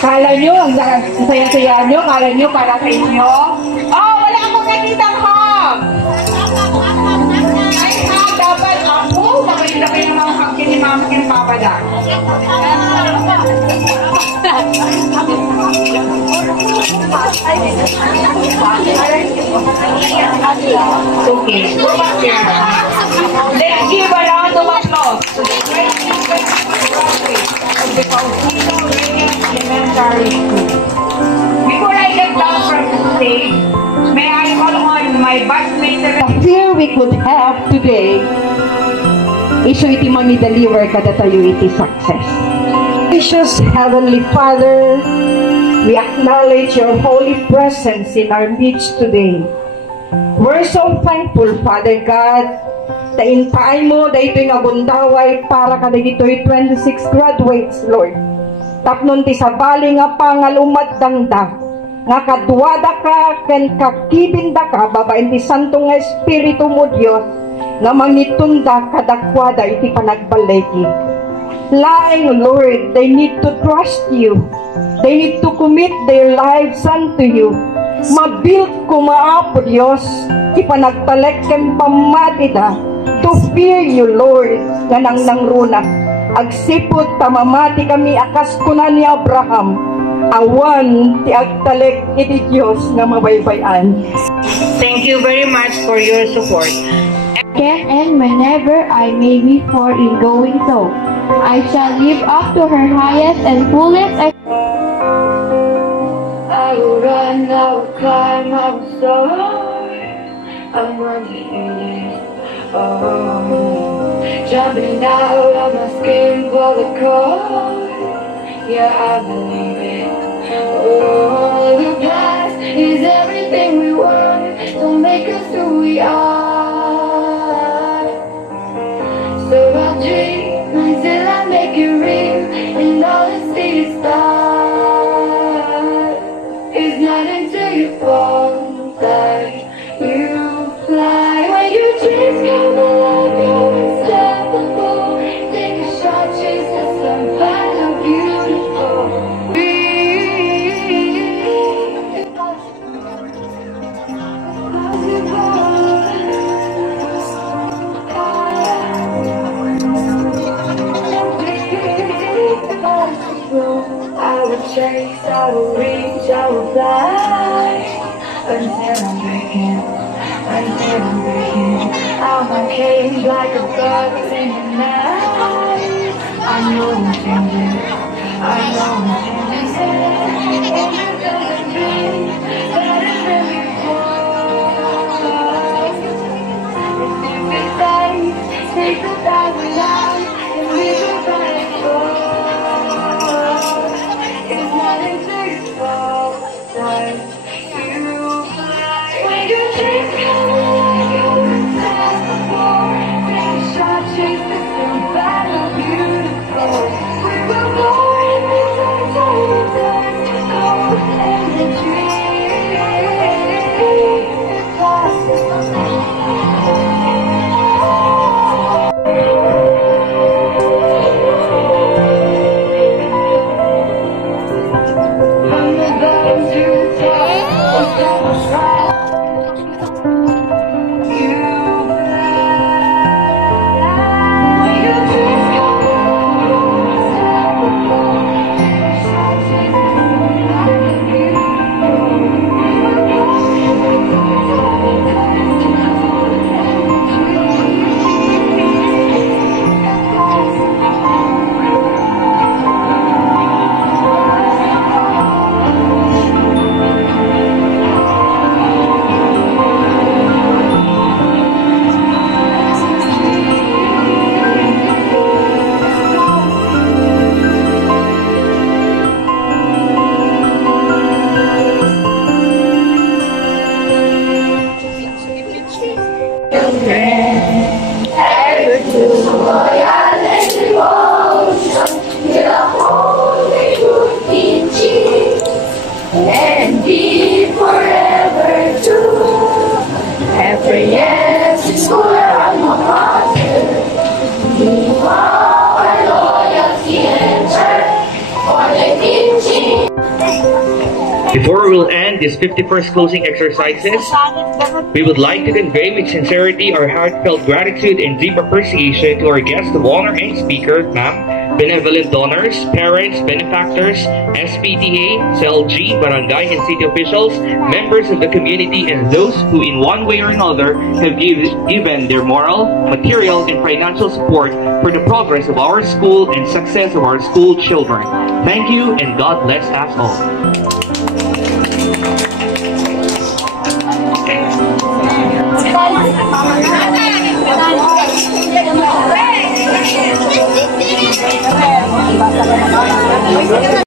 Kala nyo, ang saya-saya nyo, kala nyo para sa inyo. Oh, wala akong nakitang hug. Ay, hug, dapat ako. Makita kayo ng mga hug ni mama and papa na. Okay, let's give a round of applause to the great of the Faustino Reyes Elementary School. Before I get down from the stage, may I call on my batchmates. Here we could have today, iso iti mami-deliver kada tayo iti success. Gracious Heavenly Father, we acknowledge your holy presence in our midst today. We're so thankful, Father God, na intay mo da ito'y nagundaway para kada ito'y 26 graduates, Lord. Tapnon ti sabali nga pangalumaddangda, nga kadwada ka, ken kakibinda ka, babaen ti santong Espiritu mo, Diyos, nga mangitunda kadakwada iti panagbalegi. Laing, Lord, they need to trust you. They need to commit their lives unto you. Mabuild ko maapo, Diyos, ipanagtalek ken pamatida, to fear you, Lord, nga nang nangruna. Agsipot tamamati kami akas kuna ni Abraham, awan ti agtalek iti Diyos nga mabaybayan. Thank you very much for your support. Can and whenever I may be for in going so, I shall live up to her highest and fullest. I will run, I will climb, I will soar. I'm running, jumping out of my skin for the core. Yeah, I believe it. Oh, the past is everything we want. Don't make us who we are. So I'll dream until I make it real, and all I see is stars. It's not until you fall that you fly. When your dreams come alive, you're unstoppable. Take a shot, chase the sun, find out beautiful. I will chase, I will reach, I will fly until I'm breaking, until I'm breaking out my cage like a bird in the night. I know I'm changing, I know I'm changing. And it doesn't dream that it's really fun. If it's safe, take the time without, and we will find it fun. It's not until you fall that you fly. When your dreams come alive, you're unstoppable. Take a shot, chase the sun, find out beautiful. We will go in the sunshine, gold and the dream is possible. Before we'll end this 51st closing exercises, we would like to convey with sincerity our heartfelt gratitude and deep appreciation to our guest of honor and speaker, ma'am, benevolent donors, parents, benefactors, SPTA, CELG, barangay and city officials, members of the community, and those who in one way or another have given their moral, material, and financial support for the progress of our school and success of our school children. Thank you, and God bless us all. Thank you.